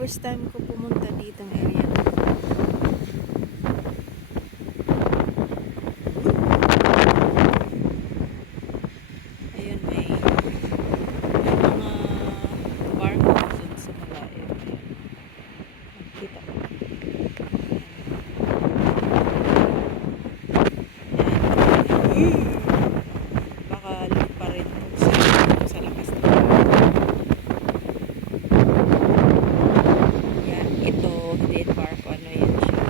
first time ko pumunta dito ng area. Ayun, may mga barko dun sa malayo. Kita ko. Ayan. Baka pa rin sa lakas ng yan, ito din barko, ano yan siya.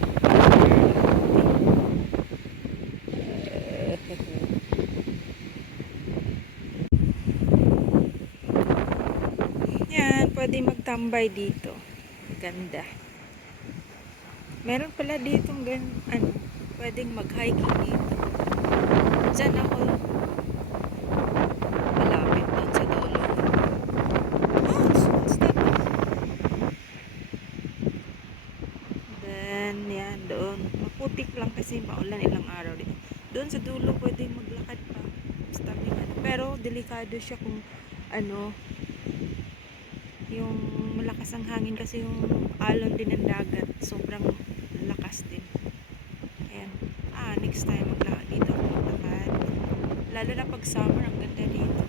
Yan, pwede magtambay dito. Ganda. Meron pala dito pwedeng mag-hiking dito. Diyan ako malapit doon sa dulo. What's that? Then, yan, doon. Maputik lang kasi maulan ilang araw dito. Doon sa dulo pwedeng maglakad pa. Pero delikado siya kung yung malakas ang hangin kasi yung alon din ng dagat. Sobrang lakas din. Ayan. Next time maglakad dito ako maglakad. Lalo na pag summer, ang ganda dito.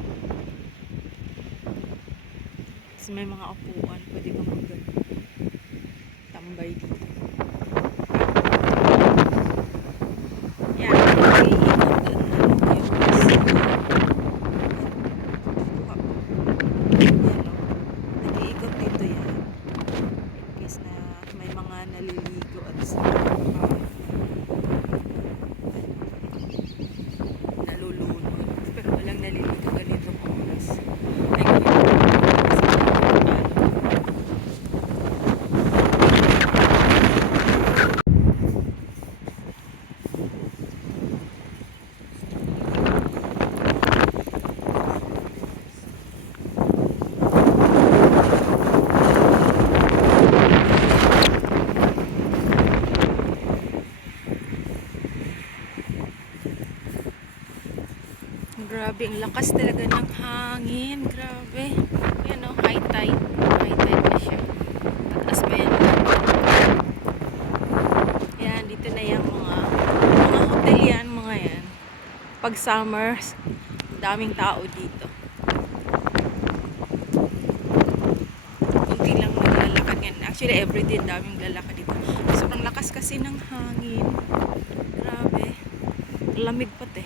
Kasi may mga upuan. Pwede kang tambay dito. Yan. Nag-iikot doon. Nag-iikot dito yan. Kasi na may mga naliligo at sa nalulunod. Pero walang naliligo ganito oras. Ay, grabe, ang lakas talaga ng hangin. Grabe. Yan o, high tide. High tide na siya. Pataas pa yan. Yan, dito na yung mga hotel yan, mga yan. Pag summer, daming tao dito. Kunti lang naglalakad yan. Actually, everyday daming lalakad dito. Sobrang lakas kasi ng hangin. Grabe. Lamig pati.